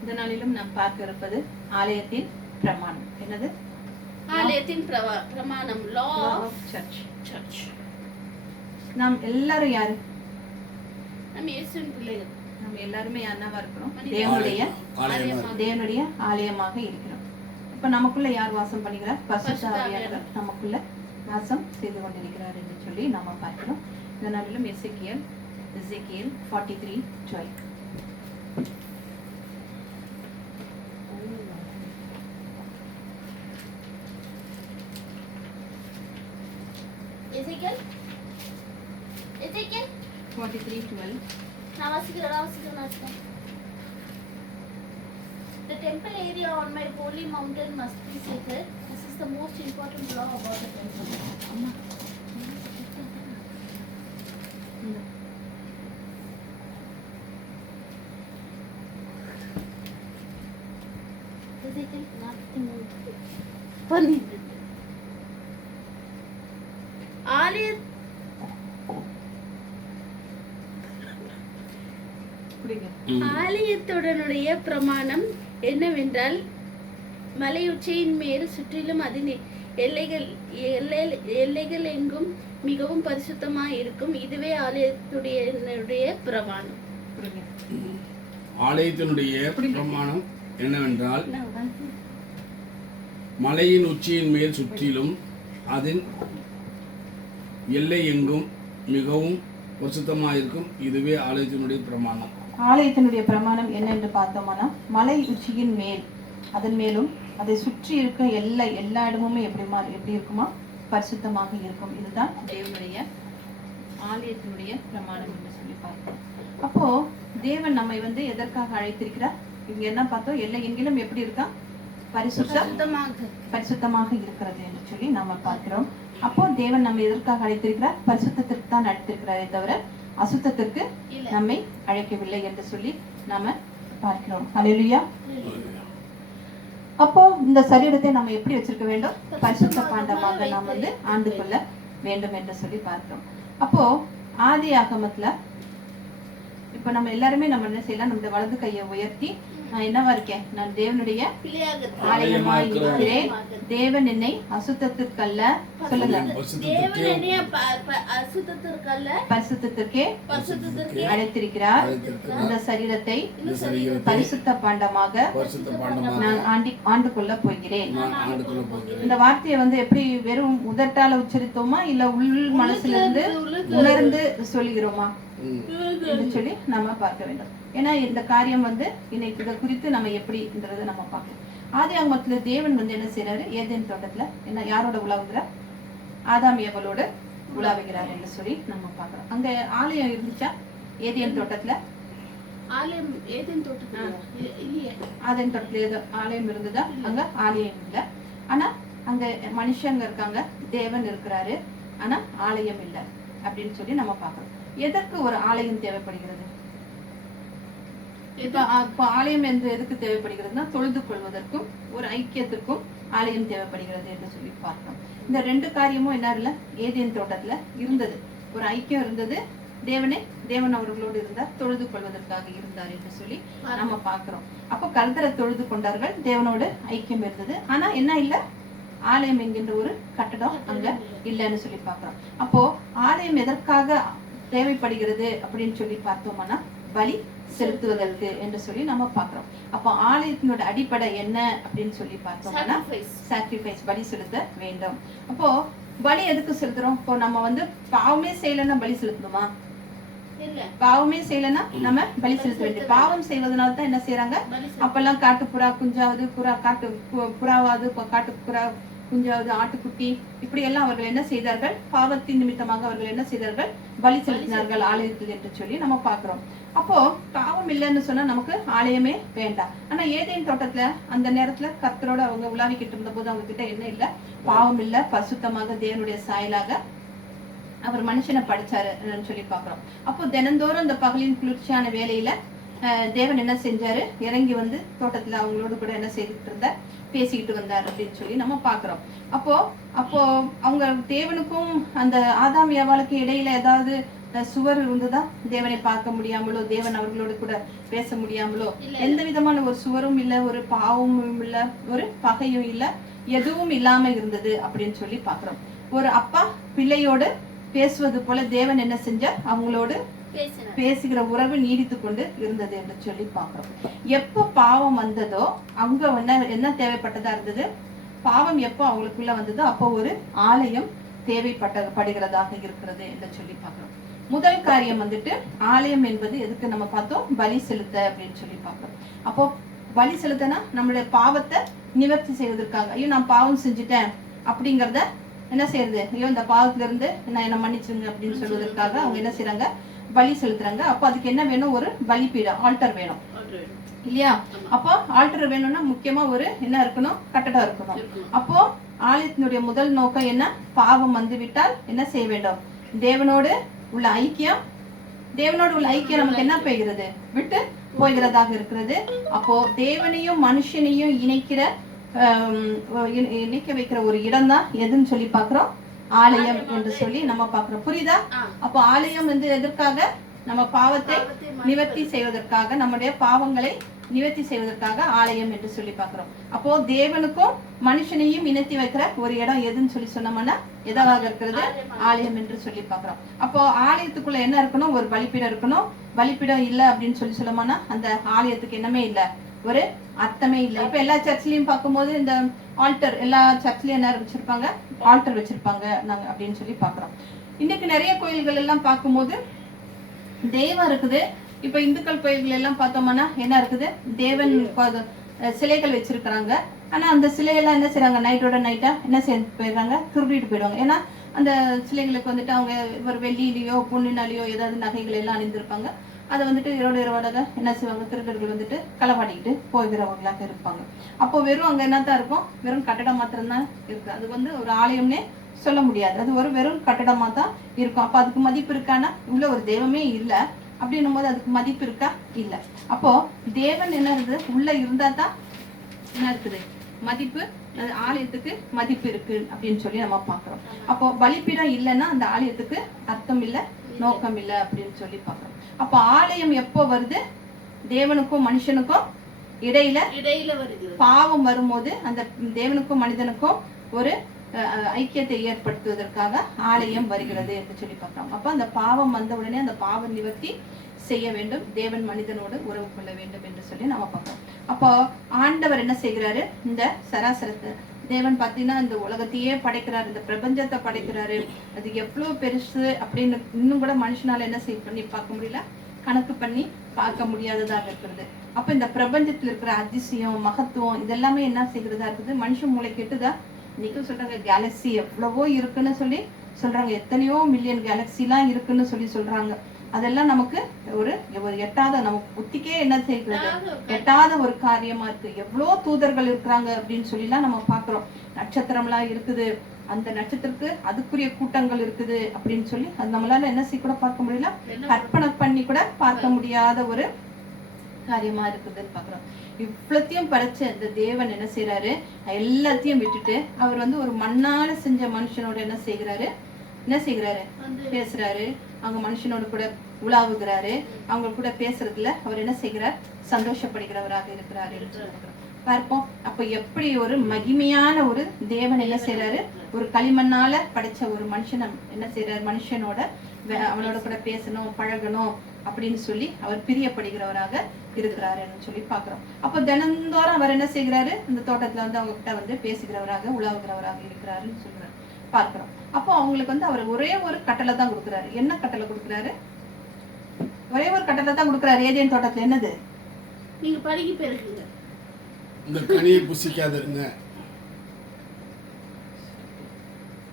இந்த நாளிலும் நாம் பார்க்க இருப்பது ஆலயத்தின் பிரமாணம். என்னது? ஆலயத்தின் பிரமாணம், law of church. நாம் எல்லாரும் யாரு? நம்ம இயேசுவின் பிள்ளைகள். நம்ம எல்லாருமே என்னவா இருக்கிறோம்? தேவனுடைய ஆலயமாக இருக்கிறோம். இப்ப நமக்குள்ள யார் வாசம் பண்ணுகிறார்? பரிசுத்த ஆவியானவர் நமக்குள்ள வாசம் செய்து கொண்டிருக்கிறார் என்று சொல்லி நாம பார்க்கிறோம். இந்த நாளிலும் எசேக்கியேல் 43:12. எசேக்கியேல் 43:12. நான் வாசிக்கிறேன். The temple area on my holy mountain must be sacred. This is the most important law about the temple. அம்மா Ezekiel 12. ஆலயத்துடனுடைய பிரமாணம் என்னவென்றால், மலையுச்சியின் மேல் சுற்றிலும் அதன் எல்லைகள் எங்கும் மிகவும் பரிசுத்தமாய் இருக்கும். இதுவே ஆலயத்துடைய பிரமாணம். ஆலயத்தினுடைய பிரமாணம் என்னவென்றால், மலையின் உச்சியின் மேல் சுற்றிலும் அதன் எல்லை எங்கும் மிகவும் பரிசுத்தமாயிருக்கும். இதுவே ஆலயத்தினுடைய பிரமாணம். ஆலயத்தினுடைய பிரமாணம் என்ன என்று பார்த்தோம்னா, மலை உச்சியின் மேல் அதன் மேலும் அதை சுற்றி இருக்க எல்லா இடமுமே எப்படி இருக்குமா? பரிசுத்தமாக இருக்கும். இதுதான் தேவனுடைய ஆலயத்தினுடைய பிரமாணம் என்று சொல்லி பார்த்தோம். அப்போ தேவன் நம்மை எதற்காக அழைத்திருக்கிறார்? இங்க என்ன பார்த்தோம்? எல்லை எங்கிலும் எப்படி இருக்கா? பரிசுத்தமாக இருக்கிறது என்று சொல்லி நாம பார்க்கிறோம். அப்போ தேவன் நம்ம எதற்காக அழைத்திருக்கிறார்? பரிசுத்தத்திற்கு தான் அழைத்திருக்கிறாரே தவிர அசுத்தத்திற்கு நம்மை அழைக்கவில்லை என்று சொல்லி நாம பார்க்கிறோம். ஹல்லேலூயா. அப்போ இந்த சரீரத்தை நம்ம எப்படி வச்சிருக்க வேண்டும்? பரிசுத்த பாண்டமாக நாம் ஆண்டு கொள்ள வேண்டும் என்று சொல்லி பார்க்கிறோம். அப்போ ஆதி ஆகமத்துல இப்ப நம்ம எல்லாருமே நம்ம என்ன செய்யலாம்? நம்முடைய வலது கையை உயர்த்தி, நான் என்னவா இருக்கேன்? நான் தேவனுடைய ஆலயமாய் இருக்கிறேன். தேவன் என்னை அசுத்தத்திற்கல்ல, சொல்லுங்க, பரிசுத்தத்திற்கே அழைத்திருக்கிறார். இந்த சரீரத்தை பரிசுத்த பாண்டமாக நான் ஆண்டு கொள்ள போகிறேன். இந்த வார்த்தையை எப்படி வெறும் உதட்டால உச்சரித்தோமா, இல்ல உள் மனசுல இருந்து உணர்ந்து சொல்லுகிறோமா என்று சொல்லி நம்ம பார்க்க வேண்டும். ஏன்னா இந்த காரியம் இன்னைக்கு இதை குறித்து நம்ம எப்படின்றத நம்ம பார்க்கலாம். ஆதி ஆகமத்துல தேவன் என்ன செய்யறாரு? ஏதேன் தோட்டத்துல என்ன யாரோட உலாவுகிறார்? ஆதாம் ஏவலோடு உலாவுகிறார் என்று சொல்லி நம்ம பார்க்கிறோம். அங்க ஆலயம் இருந்துச்சா? ஏதேன் தோட்டத்துல ஆதேன் தோட்டத்துல ஏதோ ஆலயம் இருந்ததா? அங்க ஆலயம் இல்லை. ஆனா அங்க மனுஷங்க இருக்காங்க, தேவன் இருக்கிறாரு, ஆனா ஆலயம் இல்லை அப்படின்னு சொல்லி நம்ம பார்க்கிறோம். எதற்கு ஒரு ஆலயம் தேவைப்படுகிறது? இப்ப ஆலயம் என்று எதுக்கு தேவைப்படுகிறதுனா, தொழுது கொள்வதற்கும் ஒரு ஐக்கியத்திற்கும் ஆலயம் தேவைப்படுகிறது என்று சொல்லி பார்க்கிறோம். இந்த ரெண்டு காரியமும் என்ன இல்ல? ஏதேன் தோட்டத்துல இருந்தது. ஒரு ஐக்கியம் இருந்தது. தேவன் அவர்களோடு இருந்தார், தொழுது கொள்வதற்காக இருந்தார் என்று சொல்லி நம்ம பார்க்கிறோம். அப்போ கர்த்தரை தொழுது கொண்டார்கள், தேவனோடு ஐக்கியம் இருந்தது. ஆனா என்ன இல்ல? ஆலயம் என்கின்ற ஒரு கட்டடம் அங்க இல்லைன்னு சொல்லி பார்க்கிறோம். அப்போ ஆலயம் எதற்காக தேவைப்படுகிறது அப்படின்னு சொல்லி பார்த்தோம்னா, பலி செலுத்துவதற்கு என்று சொல்லி நம்ம பார்க்கிறோம். அப்போ ஆலயத்தினோட அடிப்படை என்ன அப்படின்னு சொல்லி பார்த்தோம்னா, சாக்ரிஃபைஸ், பலி செலுத்த வேண்டும். அப்போ பலி எதுக்கு செலுத்துறோம்? இப்போ நம்ம பாவமே செய்யலன்னா பலி செலுத்தணுமா? பாவமே செய்யலன்னா நம்ம பலி செலுத்த வேண்டிய. பாவம் செய்வதனால தான் என்ன செய்யறாங்க? அப்பெல்லாம் காட்டு புறா குஞ்சாவது, புறாவாவது, காட்டு புறா குஞ்சாவது, ஆட்டுக்குட்டி, இப்படி எல்லாம் அவர்கள் என்ன செய்தார்கள்? பாவத்தின் நிமித்தமாக அவர்கள் என்ன செய்தார்கள்? பலி செலுத்தினார்கள் ஆலயத்தில் என்று சொல்லி நம்ம பார்க்கிறோம். அப்போ பாவம் இல்லைன்னு சொன்னா நமக்கு ஆலயமே வேண்டாம். ஆனா ஏதேன் தோட்டத்துல அந்த நேரத்துல கர்த்தரோட அவங்க உலாவிக்கிட்டு இருந்த போது அவங்க கிட்ட என்ன இல்ல? பாவம் இல்ல, பரிசுத்தமாக தேவனுடைய சாயலாக அவர் மனுஷனை படிச்சாருன்னு சொல்லி பாக்குறோம். அப்போ தினந்தோறும் அந்த பகலின் குளிர்ச்சியான வேலையில தேவன் என்ன செஞ்சாரு, இறங்கி வந்து தோட்டத்துல அவங்களோட கூட என்ன செய்துட்டு இருந்தார், பேசிக்கிட்டு வந்தார் அப்படின்னு சொல்லி நம்ம பாக்குறோம். அப்போ அப்போ அவங்க தேவனுக்கும் அந்த ஆதாம் ஏவாளுக்கும் இடையில ஏதாவது சுவர் இருந்ததா? தேவனை பார்க்க முடியாமலோ, தேவன் அவர்களோட கூட பேச முடியாமலோ, எந்த விதமான ஒரு சுவரும் இல்ல, ஒரு பாவமும் இல்ல, ஒரு பகையும் இல்ல, எதுவும் இல்லாம இருந்தது அப்படின்னு சொல்லி பாக்குறோம். ஒரு அப்பா பிள்ளையோடு பேசுவது போல தேவன் என்ன செஞ்சார், அவங்களோடு பேசுகிற உறவு நீடித்து கொண்டு இருந்தது என்று சொல்லி பாக்குறோம். எப்ப பாவம் வந்ததோ அவங்க என்ன தேவைப்பட்டதா இருந்தது, பாவம் எப்போ அவங்களுக்குள்ள வந்ததோ அப்போ ஒரு ஆலயம் தேவைப்படுகிறதாக இருக்கிறது என்று சொல்லி பாக்குறோம். முதல் காரியம் வந்துட்டு ஆலயம் என்பது எதுக்கு நம்ம பார்த்தோம், பலி செலுத்த அப்படின்னு சொல்லி பாக்குறோம். அப்போ பலி செலுத்தனா நம்மளுடைய பாவத்தை நிவர்த்தி செய்வதற்காக, ஐயோ நான் பாவம் செஞ்சுட்டேன் அப்படிங்கறத என்ன செய்யறது, ஐயோ இந்த பாவத்துல இருந்து நான் என்ன மன்னிச்சுங்க அப்படின்னு சொல்வதற்காக அவங்க என்ன செய்யறாங்க, பலி செலுத்துறாங்க. அப்போ அதுக்கு என்ன வேணும், ஒரு பலிபீடம், ஆல்டர் வேணும் இல்லையா? அப்போ ஆல்டர் வேணும்னா முக்கியமா ஒரு என்ன இருக்கணும், கட்டடம் இருக்கணும். அப்போ ஆலயத்தினுடைய முதல் நோக்கம் என்ன, பாவம் வந்து விட்டால் என்ன செய்ய வேண்டும், தேவனோடு உள்ள ஐக்கியம் நமக்கு என்ன போகிறது, விட்டு போகிறதாக இருக்கிறது. அப்போ தேவனையும் மனுஷனையும் இணைக்க வைக்கிற ஒரு இடம் தான் எதுன்னு சொல்லி பாக்குறோம், ஆலயம் என்று சொல்லி நம்ம பாக்குறோம். புரியுதா? அப்போ ஆலயம் வந்து எதற்காக, நம்ம பாவத்தை நிவர்த்தி செய்வதற்காக, நம்முடைய பாவங்களை நிவர்த்தி செய்வதற்காக ஆலயம் என்று சொல்லி பாக்குறோம். அப்போ தேவனுக்கும் மனுஷனையும் இணைத்தி வைக்கிற ஒரு இடம் எதுன்னு சொல்லி சொன்னோம்னா எதாக இருக்கிறது, ஆலயம் என்று சொல்லி பாக்குறோம். அப்போ ஆலயத்துக்குள்ள என்ன இருக்கணும், ஒரு பலிப்பீடம் இருக்கணும். பலிப்பீடம் இல்ல அப்படின்னு சொல்லி சொல்லோம்னா அந்த ஆலயத்துக்கு என்னமே இல்ல, ஒரு அர்த்தமே இல்லை. இப்ப எல்லா சர்ச்லயும் பார்க்கும்போது இந்த ஆல்டர், எல்லா சர்ச்லயும் என்ன வச்சிருப்பாங்க, ஆல்டர் வச்சிருப்பாங்க நாங்க அப்படின்னு சொல்லி பாக்குறோம். இன்னைக்கு நிறைய கோயில்கள் எல்லாம் பார்க்கும்போது தெய்வம் இருக்குது. இப்ப இந்துக்கள் கோயில்கள் எல்லாம் பார்த்தோம்னா என்ன இருக்குது, தேவன் சிலைகள் வச்சிருக்கிறாங்க. ஆனா அந்த சிலையெல்லாம் என்ன செய்யறாங்க, நைட்டோட நைட்டா என்ன செய்ய போயிடுறாங்க, திருடிட்டு போயிடுவாங்க. ஏன்னா அந்த சிலைகளுக்கு வந்துட்டு அவங்க ஒரு வெள்ளியிலயோ பொண்ணினாலேயோ ஏதாவது நகைகள் எல்லாம் அணிந்திருப்பாங்க. அதை வந்துட்டு இரவோட என்ன செய்வாங்க, திருடர்கள் வந்துட்டு களவாடிக்கிட்டு போகிறவங்களாக இருப்பாங்க. அப்போ வெறும் அங்க என்னத்தான் இருக்கும், வெறும் கட்டடம் மாத்திரம்தான் இருக்கு. அது வந்து ஒரு ஆலயம்னே சொல்ல முடியாது, அது ஒரு வெறும் கட்டடமா தான் இருக்கும். அப்ப அதுக்கு மதிப்பு இருக்கானா, உள்ள ஒரு தெய்வமே இல்லை அப்படின்னும் போது அதுக்கு மதிப்பு இருக்கா, இல்ல. அப்போ தேவன் என்ன இருக்குது, உள்ள இருந்தா தான் என்ன இருக்குது, மதிப்பு, ஆலயத்துக்கு மதிப்பு இருக்கு அப்படின்னு சொல்லி நம்ம பாக்குறோம். அப்போ பலிப்பீடம் இல்லைன்னா அந்த ஆலயத்துக்கு அர்த்தம் இல்ல, நோக்கம் இல்ல அப்படின்னு சொல்லி பாக்குறோம். அப்போ ஆலயம் எப்போ வருது, தேவனுக்கும் மனுஷனுக்கும் இடையில பாவம் வரும்போது அந்த தேவனுக்கும் மனிதனுக்கும் ஒரு ஐக்கியத்தை ஏற்படுத்துவதற்காக ஆலயம் வருகிறது என்று சொல்லி பார்க்கிறோம். அப்ப அந்த பாவம் வந்த உடனே அந்த பாவ நிவர்த்தி செய்ய வேண்டும், தேவன் மனிதனோடு உறவு கொள்ள வேண்டும் என்று சொல்லி நம்ம பார்க்கிறோம். அப்போ ஆண்டவர் என்ன செய்கிறாரு, இந்த சராசரத்தை தேவன் பார்த்தீங்கன்னா இந்த உலகத்தையே படைக்கிறாரு, இந்த பிரபஞ்சத்தை படைக்கிறாரு. அது எவ்வளவு பெருசு அப்படின்னு இன்னும் கூட மனுஷனால என்ன பண்ணி பார்க்க முடியல, கணக்கு பண்ணி பார்க்க முடியாததாக இருக்கிறது. அப்ப இந்த பிரபஞ்சத்துல இருக்கிற அதிசயம், மகத்துவம் இதெல்லாமே என்ன செய்கிறதா இருக்குது, மனுஷன் மூளை கெட்டுதா. இன்னைக்கு சொல்றாங்க கேலக்சி எவ்வளவோ இருக்குன்னு சொல்லி சொல்றாங்க, எத்தனையோ மில்லியன் கேலக்சி எல்லாம் இருக்குன்னு சொல்லி சொல்றாங்க. அதெல்லாம் நமக்கு ஒரு எட்டாத, நமக்கு புத்திக்கே என்ன செய்கிறது, எட்டாத ஒரு காரியமா இருக்கு. எவ்வளவு தூதர்கள் இருக்கிறாங்க அப்படின்னு சொல்லிலாம் நம்ம பாக்குறோம். நட்சத்திரம்லாம் இருக்குது, அந்த நட்சத்திரத்துக்கு அதுக்குரிய கூட்டங்கள் இருக்குது அப்படின்னு சொல்லி அது நம்மளால என்ன செய்ய கூட பார்க்க முடியல, கற்பனை பண்ணி கூட பார்க்க முடியாத ஒரு காரியமா இருக்குதுன்னு பாக்குறோம். இவ்வளத்தையும் படைச்ச இந்த தேவன் என்ன செய்யறாரு, எல்லாத்தையும் விட்டுட்டு அவர் வந்து ஒரு மண்ணால செஞ்ச மனுஷனோட என்ன செய்கிறாரு, பேசுறாரு, அவங்க மனுஷனோட கூட உலாவுகிறாரு, அவங்க கூட பேசுறதுல அவர் என்ன செய்கிறார், சந்தோஷப்படுகிறவராக இருக்கிறாரு பார்ப்போம். அப்ப எப்படி ஒரு மகிமையான ஒரு தேவன் என்ன செய்யறாரு, ஒரு களிமண்ணால படைச்ச ஒரு மனுஷன் என்ன செய்யறாரு, மனுஷனோட அவனோட கூட பேசணும், பழகணும் அப்படின்னு சொல்லி அவர் பிரியப்படுகிறவராக இருக்கிறாருன்னு சொல்லி பாக்குறோம். அப்ப தினந்தோறும் அவர் என்ன செய்கிறாரு, இந்த தோட்டத்துல வந்து அவங்க கிட்ட வந்து பேசுகிறவராக உலாவுகிறவராக இருக்கிறாருன்னு சொல்றாரு பார்க்கிறோம். அப்போ அவங்களுக்கு வந்து அவர் ஒரே ஒரு கட்டளை தான் கொடுக்குறாரு. என்ன கட்டளை கொடுக்குறாரு, ஒரே ஒரு கட்டளை தான் கொடுக்குறாரு. ஏதேன் தோட்டத்துல என்னது, நீங்க பருகி பெருகுங்க, இந்த கனியை புசிக்காதீங்க,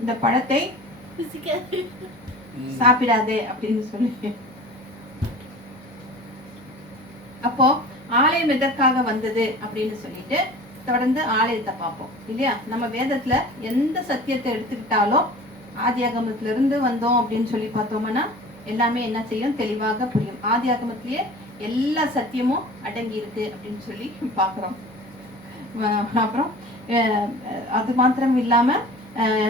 இந்த பழத்தை சாப்பிடாதே அப்படின்னு சொல்லி. அப்போ ஆலயம் எதற்காக வந்தது அப்படின்னு சொல்லிட்டு தொடர்ந்து ஆலயத்தை பார்ப்போம் இல்லையா. நம்ம வேதத்துல எந்த சத்தியத்தை எடுத்துக்கிட்டாலும் ஆதியாகமத்துல இருந்து வந்தோம் அப்படின்னு சொல்லி பார்த்தோம்னா எல்லாமே என்ன செய்யும், தெளிவாக புரியும். ஆதியாகமத்திலேயே எல்லா சத்தியமும் அடங்கி இருக்கு அப்படின்னு சொல்லி பார்க்கிறோம். அப்புறம் அது மாத்திரம் இல்லாம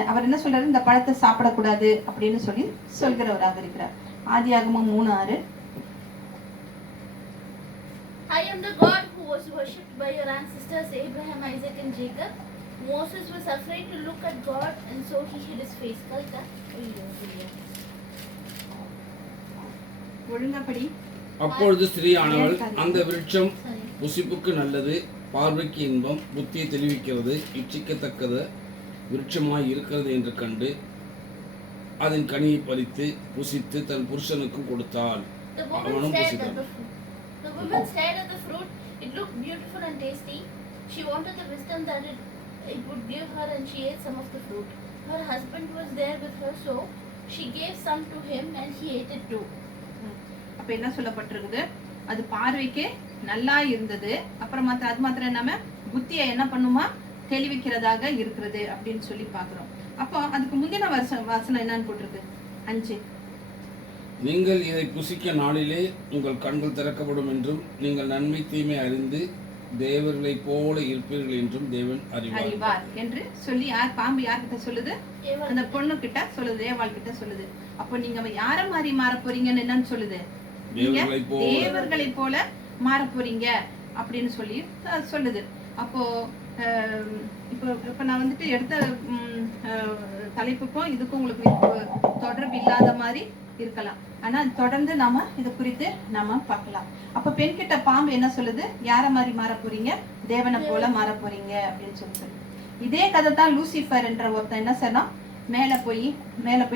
அவர் என்ன சொல்றாரு, இந்த பழத்தை சாப்பிடக்கூடாது அப்படின்னு சொல்லி சொல்கிறவராக இருக்கிறார். ஆதியாகமம் 3:6. I am the God who was worshipped by your ancestors Abraham, Isaac and Jacob. Moses was afraid to look at God and so he hid his face. Kalka. ஒழுங்கப்படி. அப்பொழுது ஸ்திரீயானவள், அந்த விருட்சம் புசிப்புக்கு நல்லது, பார்வைக்கு இன்பம், புத்தியை தெளிவிக்கிறது, இச்சிக்கத்தக்கது விருட்சமாய் இருக்கிறது என்று கண்டு அதன் கனியை பறித்து புசித்து தன் புருஷனுக்கும் கொடுத்தாள். அவனும் புசித்தான். The woman stared at the fruit. It looked beautiful and tasty. She wanted the wisdom that it would give her, and she ate some of the fruit. Her husband was there with her, so she gave some to him and he ate it too. அப்ப என்ன சொல்லப்பட்டிருக்குது, அது பார்வைக்கு நல்லா இருந்தது, அப்புறம் அது மாத்திரம் இல்லாம புத்தியை என்ன பண்ணுமா, தெளிவிக்கிறதாக இருக்கிறது அப்படின்னு சொல்லி பாக்குறோம். அப்போ அதுக்கு முந்தின வசனம் என்னன்னு போட்டிருக்கு, 5. நீங்கள் இதை புசிக்க நாளிலே உங்கள் கண்கள் திறக்கப்படும் என்றும் நீங்கள் நன்மை தீமை அறிந்து தேவர்களை போல இருப்பீர்கள் என்றும் தேவன் அறிவார் என்று சொல்லி பாம்பு யார்கிட்ட சொல்லுது, அந்த பொண்ணு கிட்ட சொல்லுது, ஏவாள் கிட்ட சொல்லுது. அப்போ நீங்க யார மாதிரி மாற போறீங்கன்னு என்னன்னு சொல்லுது, தேவர்களை போல மாற போறீங்க அப்படின்னு சொல்லி சொல்லுது. அப்போ இப்ப நான் வந்துட்டு எடுத்த தலைப்புக்கும் இதுக்கும் உங்களுக்கு தொடர்பு இல்லாத மாதிரி இருக்கலாம், ஆனா தொடர்ந்து நாம இது குறித்து நாம பார்க்கலாம். அப்ப பெண் கிட்ட பாம்பு என்ன சொல்லுது, யார மாதிரி மாற போறீங்க, தேவனை போல மாற போறீங்க அப்படின்னு சொல்லி. இதே கதை தான் லூசிஃபர் என்ற ஒருத்தன் என்ன சொன்னா, மேல போய்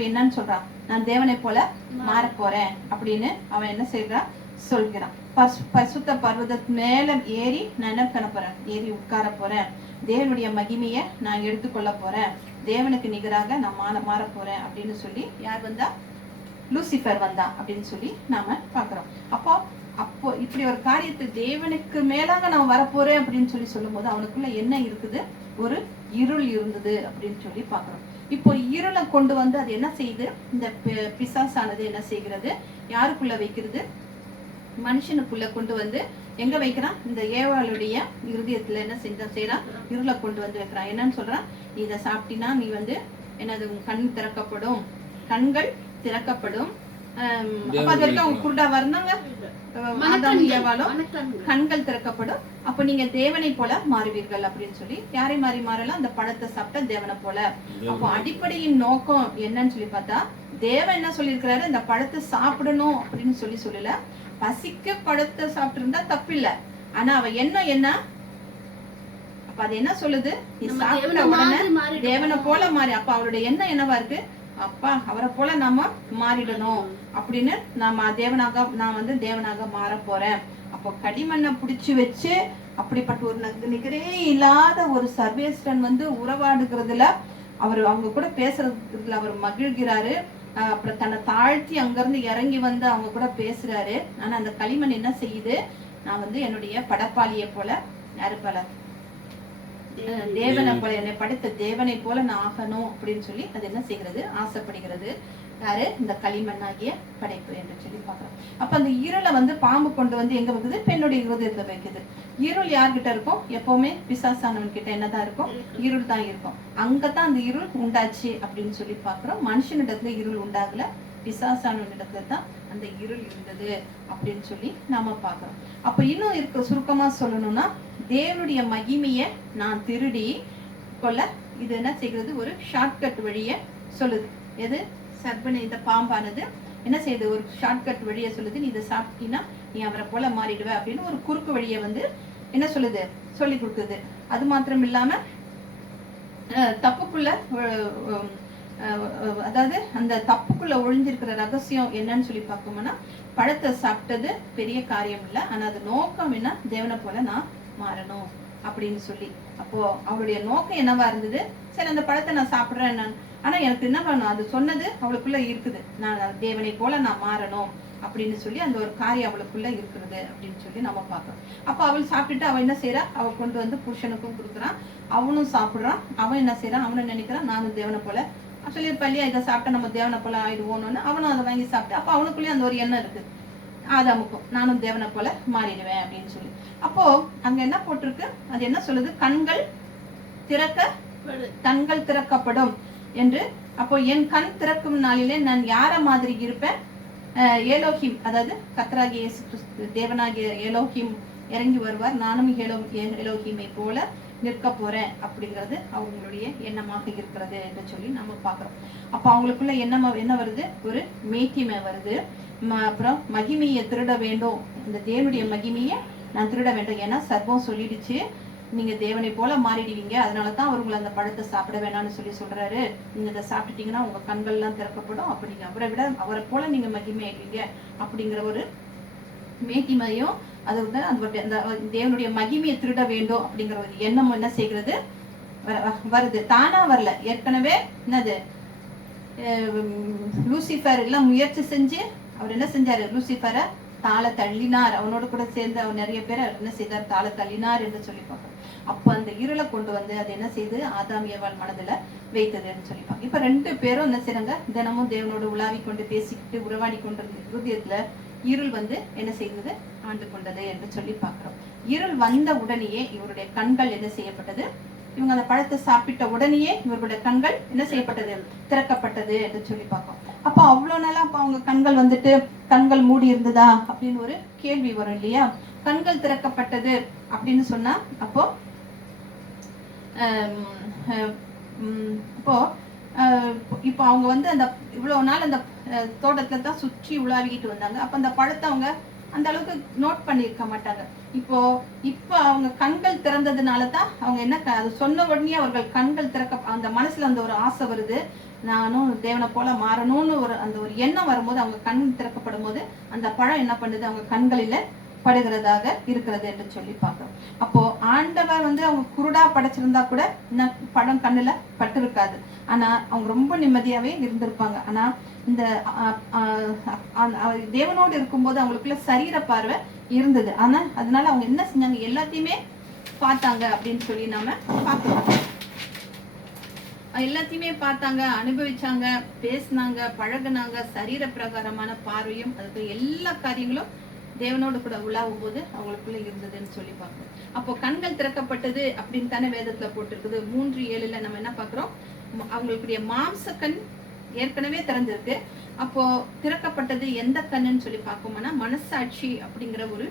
என்னன்னு சொல்றான், நான் தேவனை போல மாற போறேன் அப்படின்னு அவன் என்ன செய்யறான் சொல்கிறான். பரிசுத்த பர்வதத்து மேல ஏறி நான் என்ன பண்ண போறேன், ஏறி உட்கார போறேன், தேவனுடைய மகிமையை நான் எடுத்துக்கொள்ள போறேன், தேவனுக்கு நிகராக நான் மாற போறேன் அப்படின்னு சொல்லி யார் வந்தா, லூசிஃபர் வந்தா அப்படின்னு சொல்லி நாம பாக்குறோம். அப்போ இப்படி ஒரு காரியத்தை தேவனுக்கு மேலாக நான் வரப்போறேன் அப்படின்னு சொல்லி சொல்லும் போது அவனுக்குள்ள என்ன இருக்குது, ஒரு இருள் இருந்தது அப்படின்னு சொல்லி பாக்குறோம். இப்போ இருளை கொண்டு வந்து அது என்ன செய்யுது, இந்த பிசாசானது என்ன செய்கிறது, யாருக்குள்ள வைக்கிறது, மனுஷனுக்குள்ள கொண்டு வந்து எங்க வைக்கிறான், இந்த ஏவாளுடைய இருதயத்துல என்ன செய்யறான், இருளை கொண்டு வந்து வைக்கிறான். என்னன்னு சொல்றான், நீ இதை சாப்பிட்டினா நீ வந்து என்னது, கண் திறக்கப்படும், கண்கள் திறக்கப்படும். அப்ப அது வரைக்கும் அவங்க குருடா வந்தாங்க, கண்கள் திறக்கப்படும், அப்ப நீங்க தேவனை போல மாறுவீர்கள் அப்படின்னு சொல்லி. யாரை மாறலாம், அந்த பழத்தை சாப்பிட்ட தேவனை போல. அப்போ அடிப்படையின் நோக்கம் என்னன்னு சொல்லி பார்த்தா, தேவன் என்ன சொல்லியிருக்கிறாரு, இந்த பழத்தை சாப்பிடணும் அப்படின்னு சொல்லல, பசிக்க பழத்தை சாப்பிட்டு இருந்தா தப்பு இல்ல, ஆனா அவ என்ன அப்ப அது என்ன சொல்லுது, நீ சாப்பிட்ட உடனே தேவனை போல மாறி. அப்ப அவருடைய எண்ணம் என்னவா இருக்கு, அப்பா அவரை போல நாம மாறிடணும் அப்படின்னு, நான் வந்து தேவனாக மாற போறேன். அப்போ களிமண்ணை பிடிச்சு வச்சு அப்படிப்பட்ட ஒரு நிகரே இல்லாத ஒரு சர்வேஸ்வரன் வந்து உறவாடுகிறதுல அவங்க கூட பேசுறதுல அவர் மகிழ்கிறாரு. அப்புறம் தன்னை தாழ்த்தி அங்கிருந்து இறங்கி வந்து அவங்க கூட பேசுறாரு. ஆனா அந்த களிமண் என்ன செய்யுது, நான் வந்து என்னுடைய படைப்பாளியை போல, யாரு போல, தேவனை போல, என்னை படைத்த தேவனை போல நான் ஆகணும் அப்படின்னு சொல்லி அது என்ன செய்கிறது, ஆசைப்படுகிறது. யாரு, இந்த களிமண்ணாகிய படைப்பு என்று சொல்லி பாக்குறோம். அப்ப அந்த இருளை வந்து பாம்பு கொண்டு வந்து எங்க வைக்குது, பெண்ணுடைய இருதயத்துல வைக்குது. இருள் யார்கிட்ட இருக்கும், எப்பவுமே பிசாசானவன் கிட்ட என்னதான் இருக்கும், இருள் தான் இருக்கும். அங்கதான் அந்த இருள் உண்டாச்சு அப்படின்னு சொல்லி பாக்குறோம். மனுஷனிடத்துல இருள் உண்டாகல, பிசாசானவன் இடத்துல தான் அந்த இருள் இருந்தது அப்படின்னு சொல்லி நாம பாக்குறோம். அப்ப இன்னும் சுருக்கமா சொல்லணும்னா, தேவனுடைய மகிமையை நான் திருடி கொள்ள இது என்ன செய்கிறது, ஒரு ஷார்ட்கட் வழிய சொல்லுது. எது, சர்பனை, இந்த பாம்பானது என்ன செய்யுது, ஒரு ஷார்ட்கட் வழிய சொல்லுது, நீ இதை சாப்பிட்டீங்கன்னா நீ அவரை போல மாறிடுவ அப்படின்னு ஒரு குறுக்கு வழிய வந்து என்ன சொல்லுது, சொல்லி கொடுக்குது. அது மாத்திரம் இல்லாம தப்புக்குள்ள, அதாவது அந்த தப்புக்குள்ள ஒழிஞ்சிருக்கிற ரகசியம் என்னன்னு சொல்லி பார்க்கணும்னா, பழத்தை சாப்பிட்டது பெரிய காரியம் இல்லை, ஆனா அது நோக்கம் என்ன, தேவனை போல நான் மாறணும் அப்படின்னு சொல்லி. அப்போ அவளுடைய நோக்கம் என்னவா இருந்தது, சரி அந்த பழத்தை நான் சாப்பிடுறேன், ஆனா எனக்கு என்ன பண்ணணும், அது சொன்னது அவளுக்குள்ள இருக்குது, நான் தேவனை போல நான் மாறணும் அப்படின்னு சொல்லி அந்த ஒரு காரியம் அவளுக்குள்ள இருக்கிறது அப்படின்னு சொல்லி நம்ம பார்க்கறோம். அப்ப அவள் சாப்பிட்டுட்டு அவள் என்ன செய்யறா, அவள் கொண்டு வந்து புருஷனுக்கும் கொடுக்குறான், அவனும் சாப்பிடுறான். அவன் என்ன செய்யறான், அவனும் நினைக்கிறான் நானும் தேவனை போல சொல்லியிருப்பா இல்லையா, இதை சாப்பிட்டா நம்ம தேவனை போல ஆயிடுவோம்னு. அவனும் அதை வாங்கி சாப்பிட்டு, அப்ப அவனுக்குள்ளேயும் அந்த ஒரு எண்ணம் இருக்கு, ஆதாமுக்கும் நானும் தேவனை போல மாறிடுவேன் அப்படின்னு சொல்லி. அப்போ அங்க என்ன போட்டிருக்கு, அது என்ன சொல்லுது, கண்கள் திறக்கப்படும் என்று. அப்போ என் கண் திறக்கும் நாளிலே நான் யார மாதிரி இருப்பேன், ஏலோஹிம், அதாவது கர்த்தராகிய இயேசு கிறிஸ்து தேவனாகிய ஏலோஹிம் இறங்கி வருவார், நானும் ஏலோஹிமை போல நிற்க போறேன் அப்படிங்கிறது அவங்களுடைய எண்ணமாக இருக்கிறது என்று சொல்லி நம்ம பார்க்கிறோம். அப்ப அவங்களுக்குள்ள என்ன வருது, ஒரு மேட்டிமை வருது. அப்புறம் மகிமையை திருட வேண்டும், இந்த தேவனுடைய மகிமையை நான் திருட வேண்டும். ஏன்னா சர்வம் சொல்லிடுச்சு நீங்க தேவனை போல மாறிடுவீங்க, அதனாலதான் அவர்களை அந்த பழத்தை சாப்பிட வேணாம்னு சொல்றாரு. நீங்க இதை சாப்பிட்டுட்டீங்கன்னா உங்க கண்கள் எல்லாம் திறக்கப்படும், அப்ப நீங்க அவரை போல நீங்க மகிமை ஆயிடுவீங்க அப்படிங்கிற ஒரு மேட்டிமையும், அது வந்து அந்த தேவனுடைய மகிமையை திருட வேண்டும் அப்படிங்கிற ஒரு எண்ணம் என்ன செய்கிறது, வருது. தானா வரல, ஏற்கனவே என்னது லூசிஃபர் எல்லாம் முயற்சி செஞ்சு அவர் என்ன செஞ்சாரு, லூசிஃபரை தாள தள்ளினார். அவனோட கூட சேர்ந்து அவர் நிறைய பேர் என்ன செய்தார், தாள தள்ளினார் என்று சொல்லி பார்க்கணும். அப்ப அந்த இருளை கொண்டு வந்து அது என்ன செய்து ஆதாம் ஏவாள் மனதுல வைத்ததுன்னு சொல்லிப்பாங்க. இப்ப 2 பேரும் என்ன செய்றாங்க, தினமும் தேவனோட உலாவி கொண்டு பேசிக்கிட்டு உறவாடி கொண்டிருந்த இருதயத்துல இருள் வந்து என்ன செய்தது, ஆண்டு கொண்டது என்று சொல்லி பார்க்கிறோம். இருள் வந்த உடனேயே இவருடைய கண்கள் என்ன செய்யப்பட்டது, இவங்க அந்த பழத்தை சாப்பிட்ட உடனேயே இவர்களுடைய கண்கள் என்ன செய்யப்பட்டது, திறக்கப்பட்டது என்று சொல்லி பார்க்கிறோம். அப்போ அவ்வளவு நாளா அப்ப அவங்க கண்கள் வந்துட்டு கண்கள் மூடி இருந்ததா அப்படின்னு ஒரு கேள்வி வரும் இல்லையா. கண்கள் திறக்கப்பட்டது அப்படின்னு சொன்னா அப்போ இப்போ அவங்க வந்து அந்த இவ்வளவு நாள் அந்த தோட்டத்துல தான் சுற்றி உலாவிக்கிட்டு வந்தாங்க. அப்ப அந்த பழத்தை அவங்க அந்த அளவுக்கு நோட் பண்ணியிருக்க மாட்டாங்க. இப்போ அவங்க கண்கள் திறந்ததுனாலதான் அவங்க என்ன, அது சொன்ன உடனே அவர்கள் கண்கள் திறக்க அந்த மனசுல அந்த ஒரு ஆசை வருது, நானும் தேவனை போல மாறணும்னு அந்த ஒரு எண்ணம் வரும்போது அவங்க கண் திறக்கப்படும் போது அந்த பழம் என்ன பண்ணுது, அவங்க கண்களில படுகிறதாக இருக்கிறது என்று சொல்லி பார்க்கிறோம். அப்போ ஆண்டவர் வந்து அவங்க குருடா படைச்சிருந்தா கூட படம் கண்ணுல பட்டிருக்காது, ஆனா அவங்க ரொம்ப நிம்மதியாவே இருந்திருப்பாங்க. ஆனா இந்த தேவனோடு இருக்கும்போது அவங்களுக்குள்ள சரீர பார்வை இருந்தது. ஆனா அதனால அவங்க என்ன செஞ்சாங்க, எல்லாத்தையுமே பார்த்தாங்க அப்படின்னு சொல்லி நாம பார்க்கிறோம். எல்லாத்தையுமே பார்த்தாங்க, அனுபவிச்சாங்க, பேசினாங்க, பழகுனாங்க. சரீர பிரகாரமான பார்வையும் அதுக்கு எல்லா காரியங்களும் தேவனோடு கூட உலாவும் போது அவங்களுக்குள்ள இருந்ததுன்னு சொல்லி பார்க்கிறோம். அப்போ கண்கள் திறக்கப்பட்டது அப்படின்னு தானே வேதத்துல போட்டிருக்குது. 3:7 நம்ம என்ன பார்க்கிறோம், அவங்களுக்குடைய மாம்ச கண் ஏற்கனவே திறந்திருக்கு. அப்போ திறக்கப்பட்டது எந்த கண்ணுன்னு சொல்லி பார்ப்போம்னா மனசாட்சி அப்படிங்கிற ஒரு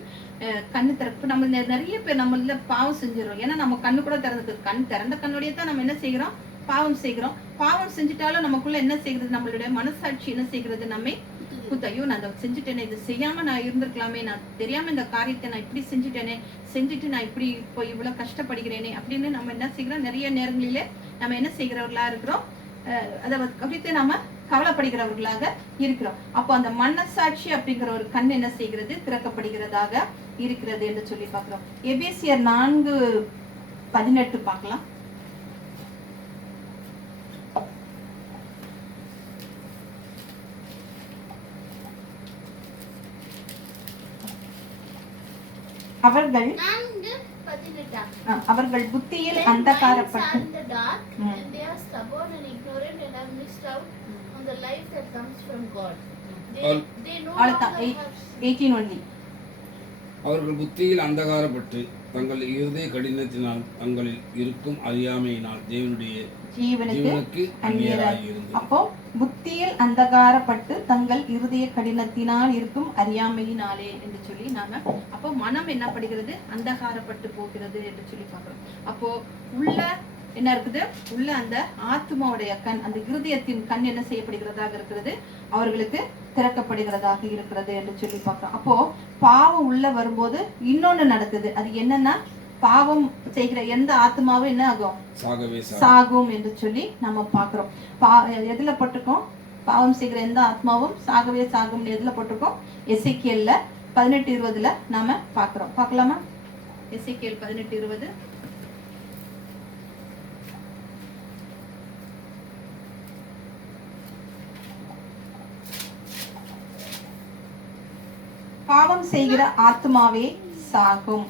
கண்ணு திறப்பு. நம்ம நிறைய பேர் நம்மள பாவம் செஞ்சிடறோம். ஏன்னா நம்ம கண்ணு கூட திறந்துருக்கு, கண் திறந்த கண்ணுடைய தான் நம்ம என்ன செய்கிறோம், பாவம் செய்கிறோம். பாவம் செஞ்சுட்டாலும் நமக்குள்ள என்ன செய்கிறது, நம்மளுடைய மனசாட்சி என்ன செய்கிறது, நம்மை ஐயோ நான் அதை செஞ்சுட்டேனே, இது செய்யாம நான் இருந்திருக்கலாமே, நான் தெரியாம இந்த காரியத்தை நான் இப்படி செஞ்சுட்டு நான் இப்படி இப்போ இவ்வளவு கஷ்டப்படுகிறேனே அப்படின்னு நம்ம என்ன செய்கிறோம், நிறைய நேரங்களிலே நம்ம என்ன செய்கிறவர்களா இருக்கிறோம், அதை குறித்து நாம கவலைப்படுகிறவர்களாக இருக்கிறோம். அப்போ அந்த மனசாட்சி அப்படிங்கிற ஒரு கண் என்ன செய்கிறது, திறக்கப்படுகிறதாக இருக்கிறது என்று சொல்லி பார்க்கிறோம். எபேசியர் 4:18 பார்க்கலாம். அவர்கள் புத்தியில் அந்தகாரப்பட்டு அவர்கள் புத்தியில் அந்தகாரப்பட்டு தங்கள் இருதய கடினத்தினால் தங்களில் இருக்கும் அறியாமையினால் தேவனுடைய ஜீவனுக்கு அந்நியராயிருந்தது. அப்போ புத்தியில் அந்தகாரப்பட்டு தங்கள் இருதய கடினத்தினால் இருக்கும் அறியாமையினாலே என்று சொல்லி நாம அப்போ மனம் என்ன படுகிறது, அந்தகாரப்பட்டு போகிறது என்று சொல்லி பார்க்கிறோம். அப்போ உள்ள என்ன இருக்குது, உள்ள அந்த ஆத்மாவுடைய கண், அந்த இருதயத்தின் கண் என்ன செய்யப்படுகிறதாக இருக்கிறது, அவர்களுக்கு திறக்கப்படுகிறதாக இருக்கிறது என்று சொல்லி பார்க்கிறோம். அப்போ பாவம் உள்ள வரும்போது இன்னொன்னு நடக்குது. அது என்னன்னா, பாவம் செய்கிற எந்த ஆத்மாவும் என்ன ஆகும், சாகும் என்று சொல்லி நம்ம பார்க்கிறோம். எதுல போட்டிருக்கோம், பாவம் செய்கிற எந்த ஆத்மாவும் சாகவே சாகும் எதுல போட்டிருக்கோம், எசேக்கியேல்ல 18:20 நாம பார்க்கிறோம். பார்க்கலாமா? எசேக்கியேல் 18:20. பாவம் செய்கிற ஆத்மாவே சாகும்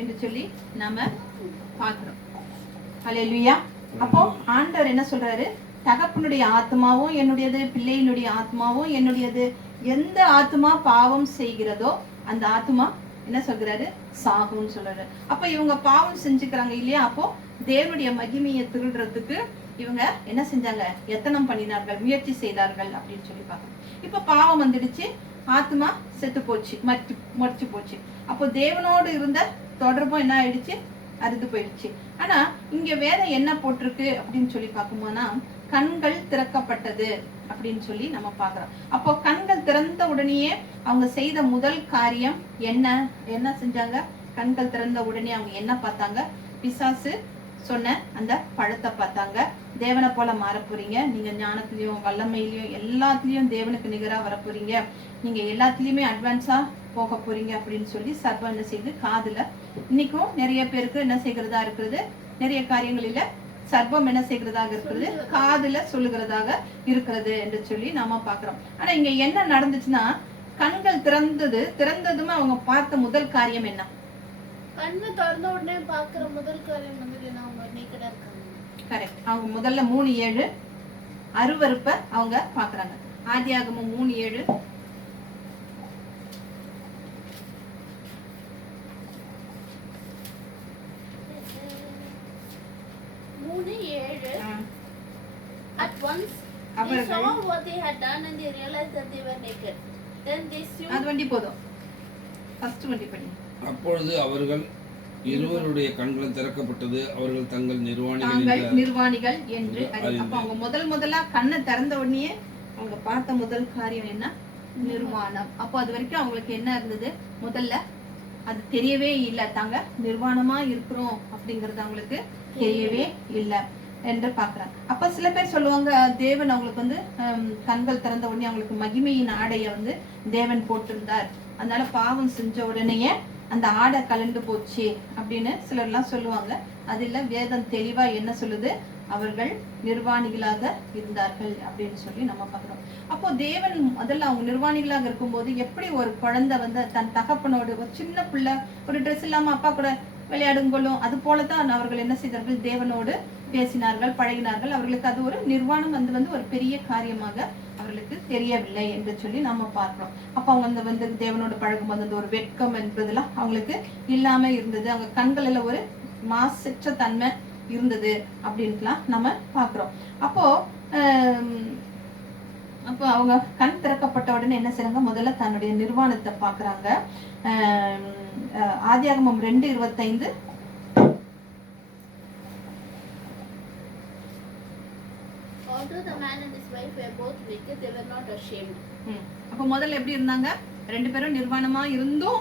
என்று சொல்லி நாம பார்க்கிறோம். ஹல்லேலூயா. அப்போ ஆண்டவர் என்ன சொல்றாரு, தகப்பனுடைய ஆத்மாவும் என்னுடையது, பிள்ளையினுடைய ஆத்மாவும் என்னுடையது. எந்த ஆத்மா பாவம் செய்கிறதோ அந்த ஆத்மா என்ன சொல்றாரு, சாகும்னு சொல்றாரு. அப்ப இவங்க பாவம் செஞ்சுக்கிறாங்க இல்லையா, அப்போ தேவனுடைய மகிமையை திருடுறதுக்கு இவங்க என்ன செஞ்சாங்க, எத்தனம் பண்ணினார்கள், முயற்சி செய்தார்கள் அப்படின்னு சொல்லி பார்க்கணும். இப்ப பாவம் வந்துடுச்சு, ஆத்மா செத்து போச்சு, மறிச்சு போச்சு. அப்போ தேவனோடு இருந்த தொடர்பும் என்ன ஆயிடுச்சு, அறுத்து போயிடுச்சு. ஆனா இங்க வேதம் என்ன போட்டிருக்கு அப்படின்னு சொல்லி பார்க்கும்போனா, கண்கள் திறக்கப்பட்டது அப்படின்னு சொல்லி நம்ம பார்க்கிறோம். அப்போ கண்கள் திறந்த உடனேயே அவங்க செய்த முதல் காரியம் என்ன செஞ்சாங்க, கண்கள் திறந்த உடனே அவங்க என்ன பார்த்தாங்க, பிசாசு சொன்ன அந்த பழத்தை பார்த்தாங்க. தேவனை போல மாற போறீங்க, நீங்க ஞானத்திலயும் வல்லமையிலயும் எல்லாத்துலயும் தேவனுக்கு நிகரா வர போறீங்க, நீங்க எல்லாத்துலயுமே அட்வான்ஸா போக போறீங்க அப்படின்னு சொல்லி சர்வம் என்ன செய்து காதுல, இன்னைக்கும் நிறைய பேருக்கு என்ன செய்கிறதா இருக்கிறது, நிறைய காரியங்களில சர்வம் என்ன செய்கிறதாக இருக்கிறது, காதுல சொல்லுகிறதாக இருக்கிறது என்று சொல்லி நாம பாக்குறோம். ஆனா இங்க என்ன நடந்துச்சுன்னா, கண்கள் திறந்ததுமே அவங்க பார்த்த முதல் காரியம் என்ன, கண்ணு திறந்த உடனே பாக்குற முதல் காரியம் வந்து அவங்க நேக்கடா இருக்காங்க. கரெக்ட். அவங்க முதல்ல 3:7 அருவருப்ப அவங்க பாக்குறாங்க. ஆதியாகமம் 3:7 At once they saw what they had done and they realized that they were naked. Then they sewed. அது வண்டி போதும், ஃபர்ஸ்ட் வண்டி படி. அப்பொழுது அவர்கள் இருவருடைய கண்களும் திறக்கப்பட்டது, அவர்கள் தங்கள் நிர்வாணிகள் என்று. அப்ப அவங்க முதலா கண்ணை திறந்த உடனே அவங்க பார்த்த முதல் காரியம் என்ன, நிர்வாணம். அப்போ அது வரைக்கும் அவங்களுக்கு என்ன இருந்தது, முதல்ல அது தெரியவே இல்லை, தாங்க நிர்வாணமா இருக்கிறோம் அப்படிங்கறது அவங்களுக்கு தெரியவே இல்லை என்று பாக்குறாங்க. அப்ப சில பேர் சொல்லுவாங்க, தேவன் அவங்களுக்கு வந்து கண்கள் திறந்த உடனே அவங்களுக்கு மகிமையின் ஆடைய வந்து தேவன் போட்டிருந்தார், அதனால பாவம் செஞ்ச உடனேயே அந்த ஆடை கலந்து போச்சு அப்படின்னு சிலர்லாம் சொல்லுவாங்க. அது இல்ல, வேதம் தெளிவா என்ன சொல்லுது, அவர்கள் நிர்வாணிகளாக இருந்தார்கள் அப்படின்னு சொல்லி நம்ம பார்க்கிறோம். அப்போ தேவன் முதல்ல அவங்க நிர்வாணிகளாக இருக்கும்போது எப்படி ஒரு குழந்தை வந்து தன் தகப்பனோடு, ஒரு சின்ன பிள்ளை ஒரு ட்ரெஸ் இல்லாம அப்பா கூட விளையாடுங்களும், அது போலதான் அவர்கள் என்ன செய்தார்கள், தேவனோடு பேசினார்கள், பழகினார்கள். அவர்களுக்கு அது ஒரு நிர்வாணம் வந்து ஒரு பெரிய காரியமாக அவர்களுக்கு தெரியவில்லை என்று சொல்லி நாம பார்க்கிறோம். அப்ப அவங்க வந்து தேவனோட பழகும் போது ஒரு வெட்கம் என்பதெல்லாம் அவங்களுக்கு இல்லாம இருந்தது, அவங்க கண்கள்ல ஒரு மாசற்ற தன்மை இருந்தது அப்படின்ட்டுலாம் நம்ம பார்க்கிறோம். அப்போ அவங்க கண் திறக்கப்பட்ட உடனே என்ன செய்றாங்க, முதல்ல தன்னுடைய நிர்வாணத்தை பாக்குறாங்க. ஆதியாகமம் 2:25 Although the man and his wife were both naked, they were not ashamed. அப்ப முதல்ல எப்படி இருந்தாங்க, ரெண்டு பேரும் நிர்வாணமா இருந்தும்,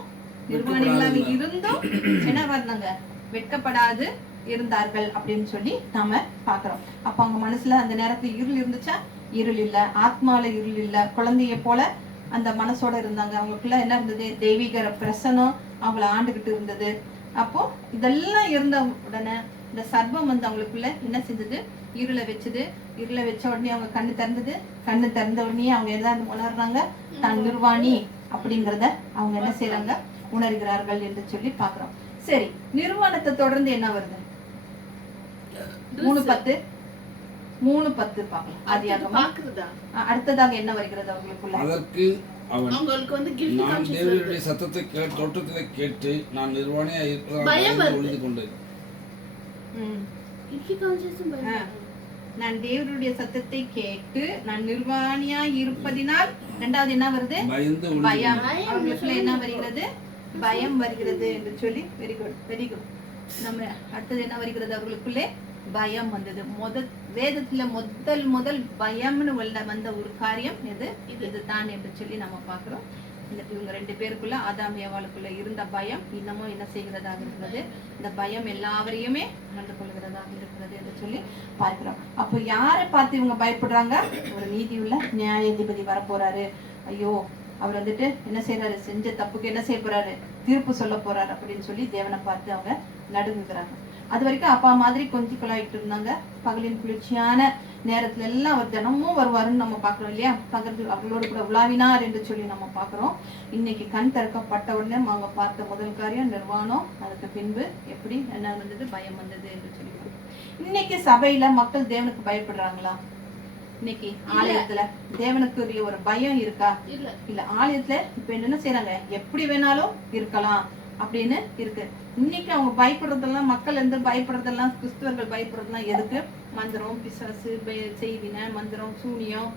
நிர்வாணிகளாக இருந்தும் என்ன பண்ணாங்க, வெட்கப்படாது இருந்தார்கள் அப்படின்னு சொல்லி நாம பாக்குறோம். அப்ப அவங்க மனசுல அந்த நேரத்துல இருள் இருந்துச்சா, இருள் இல்ல, ஆத்மால இருள் இல்ல, குழந்தைய போல அந்த மனசோட இருந்தாங்க. அவங்களுக்குள்ள என்ன இருந்தது, தெய்வீக பிரசனம் அவங்கள ஆண்டுகிட்டு இருந்தது. அப்போ இதெல்லாம் இருந்த உடனே இந்த சர்வம் வந்து அவங்களுக்குள்ள என்ன செஞ்சது, இருளை வச்சது. இருளை வச்ச உடனே அவங்க கண்ணு திறந்த உடனே அவங்க எல்லாம் உணர்றாங்க, தான் நிர்வாணி அப்படிங்கறத அவங்க என்ன செய்யறாங்க, உணர்கிறார்கள் என்று சொல்லி பாக்குறோம். சரி, நிர்வாணத்தை தொடர்ந்து என்ன வருது, 3:10 பார்க்கலாம். ஆதியாகமம் அடுத்ததாக என்ன வருகிறது அவங்களுக்குள்ள, அதற்கு அவங்களுக்கு வந்து நான் தேவனுடைய சத்தத்தை தோட்டத்திலே கேட்டு நான் நிர்வாணியா இருப்பதாக ஒளிந்து கொண்டேன். நான் தேவனுடைய சத்தத்தை கேட்டு நான் நிர்வாணியா இருப்பதினால், இரண்டாவது என்ன வருது, பயம். அவங்களுக்குள்ள என்ன வருகிறது, பயம் வருகிறது என்று சொல்லி, வெரி குட். நம்ம அடுத்தது என்ன வருகிறது, அவர்களுக்குள்ளே பயம் வந்தது. வேதத்துல முதல் பயம்னு வந்த ஒரு காரியம் எது, இதுதான் என்று சொல்லி நம்ம பாக்குறோம். இவங்க ரெண்டு பேருக்குள்ள, ஆதாம் ஏவாளுக்குள்ள இருந்த பயம் இன்னமும் என்ன செய்கிறதாக இருக்கிறது, இந்த பயம் எல்லாவரையுமே கண்டு கொள்கிறதாக இருக்கிறது என்று சொல்லி பார்க்கிறோம். அப்போ யாரை பார்த்து இவங்க பயப்படுறாங்க, ஒரு நீதியுள்ள நியாயாதிபதி வரப்போறாரு, ஐயோ அவர் வந்துட்டு என்ன செய்யறாரு, செஞ்ச தப்புக்கு என்ன செய்ய போறாரு, தீர்ப்பு சொல்ல போறாரு அப்படின்னு சொல்லி தேவனை பார்த்து அவங்க நடுங்குகிறாங்க. அது வரைக்கும் அப்பா மாதிரி கொஞ்சம் கொள்ளாயிட்டு இருந்தாங்க. பகலின் குளிர்ச்சியான நேரத்துல எல்லாம் அவர் தினமும் வருவாருன்னு நம்ம பாக்குறோம் இல்லையா, பகல் அவர்களோடு கூட உலாவினார் என்று சொல்லி நம்ம பாக்குறோம். இன்னைக்கு கண் திறக்கப்பட்ட உடனே அவங்க பார்த்த முதல் காரியம் நிர்வாணம், அதுக்கு பின்பு எப்படி என்ன வந்தது, பயம் வந்தது என்று சொல்லி. இன்னைக்கு சபையில மக்கள் தேவனுக்கு பயப்படுறாங்களா, இன்னைக்கு ஆலயத்துல தேவனுக்குரிய ஒரு பயம் இருக்கா? இல்ல. இல்ல. ஆலயத்துல இப்ப என்ன செய்யறாங்க, எப்படி வேணாலும் இருக்கலாம் அப்படின்னு இருக்கு. இன்னைக்கு அவங்க பயப்படுறதெல்லாம், மக்கள் வந்து பயப்படுறதெல்லாம், கிறிஸ்துவர்கள் பயப்படுறதெல்லாம் எதுக்கு? மந்திரம், பிசாசு, செய்வினை, மந்திரம், சூனியம்,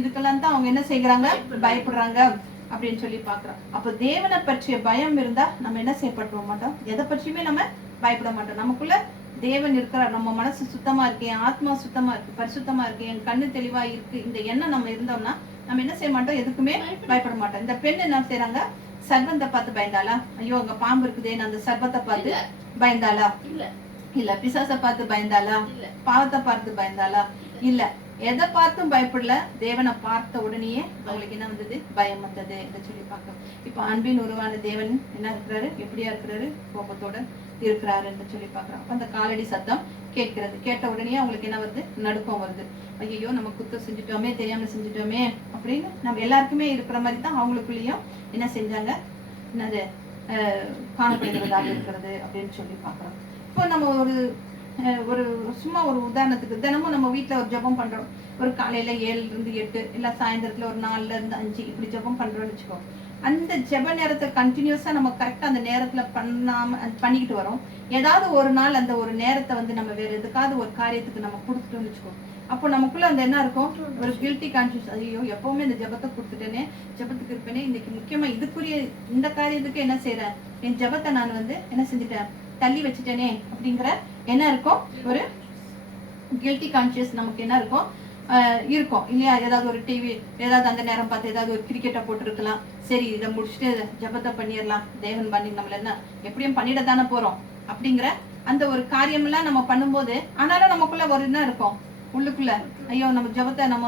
இதுக்கெல்லாம் தான் அவங்க என்ன செய்யறாங்க, பயப்படுறாங்க அப்படின்னு சொல்லி பாக்குறோம். அப்ப தேவனை பற்றிய பயம் இருந்தா நம்ம என்ன செய்யப்பட மாட்டோம், எதை பற்றியுமே நம்ம பயப்பட மாட்டோம். நமக்குள்ள தேவன் இருக்கிறார், நம்ம மனசு சுத்தமா இருக்கு, என் ஆத்மா சுத்தமா இருக்கு, பரிசுத்தமா இருக்கு, என் கண்ணு தெளிவா இருக்கு, இந்த எண்ணம் நம்ம இருந்தோம்னா நம்ம என்ன செய்ய மாட்டோம், எதுக்குமே பயப்பட மாட்டோம். இந்த பெண் என்ன செய்யறாங்க, சர்வத்தை பார்த்து பயந்தாளா? ஐயோ அங்க பாம்பு இருக்குதேன்னு அந்த சர்வத்தை பார்த்து பயந்தாளா? இல்ல. இல்ல. பிசாசை பார்த்து பயந்தாளா? பாவத்தை பார்த்து பயந்தாளா? இல்ல. எதை பார்த்தும் பயப்படல. தேவனை பார்த்த உடனேயே அவங்களுக்கு என்ன வந்தது, பயம் வந்தது என்று சொல்லி பார்க்கணும். இப்ப அன்பின் உருவான தேவன் என்ன இருக்கிறாரு, எப்படியா இருக்கிறாரு, கோபத்தோட இருக்கிறாரு என்று சொல்லி பாக்குறோம். அப்ப அந்த காலடி சத்தம் கேட்கிறது. கேட்ட உடனே அவங்களுக்கு என்ன வருது, நடுக்கம் வருது. ஐயோ நம்ம குத்தம் செஞ்சுட்டோமே, தெரியாம செஞ்சுட்டோமே அப்படின்னு நம்ம எல்லாருக்குமே இருக்கிற மாதிரி தான் அவங்களுக்குள்ளேயும் என்ன செஞ்சாங்க, என்னது காணப்படுகிறதாக இருக்கிறது அப்படின்னு சொல்லி பாக்குறோம். இப்போ நம்ம ஒரு சும்மா ஒரு உதாரணத்துக்கு, தினமும் நம்ம வீட்டுல ஒரு ஜெபம் பண்றோம். ஒரு காலையில 7 to 8, இல்ல சாயந்தரத்துல ஒரு 4 to 5 இப்படி ஜெபம் பண்றோம்னு வச்சுக்கோ. அந்த ஜெப நேரத்தை கண்டினியூஸா நம்ம கரெக்டா அந்த நேரத்துல பண்ணிக்கிட்டு வரோம். ஏதாவது ஒரு நாள் அந்த ஒரு நேரத்தை வந்து நம்ம வேற எதுக்காவது ஒரு காரியத்துக்கு நம்ம கொடுத்துட்டோம்னு வச்சுக்கோ. அப்போ நமக்குள்ள அந்த என்ன இருக்கும், ஒரு கில்ட்டி கான்சியஸ். ஐயோ எப்பவுமே இந்த ஜெபத்தை கொடுத்துட்டேனே, ஜெபத்துக்கு இருப்பேனே, இன்னைக்கு முக்கியமா இதுக்குரிய இந்த காரியத்துக்கு என்ன செய்யறேன், என் ஜெபத்தை நான் வந்து என்ன செஞ்சுட்டேன், தள்ளி வச்சுட்டேனே அப்படிங்கிற என்ன இருக்கும், ஒரு கில்ட்டி கான்சியஸ் நமக்கு என்ன இருக்கும், இருக்கும் இல்லையா? ஏதாவது ஒரு டிவி, ஏதாவது அந்த நேரம் பார்த்து ஏதாவது ஒரு கிரிக்கெட்டை போட்டுருக்கலாம். சரி இதை முடிச்சுட்டு ஜெபத்தை பண்ணிடலாம், தேவன் பண்ணி நம்மள என்ன எப்படியும் பண்ணிட தானே போறோம் அப்படிங்கிற அந்த ஒரு காரியமெல்லாம் நம்ம பண்ணும்போது, ஆனாலும் நமக்குள்ள ஒரு என்ன இருக்கும், உள்ளுக்குள்ள ஐயோ நம்ம ஜெபத்தை நம்ம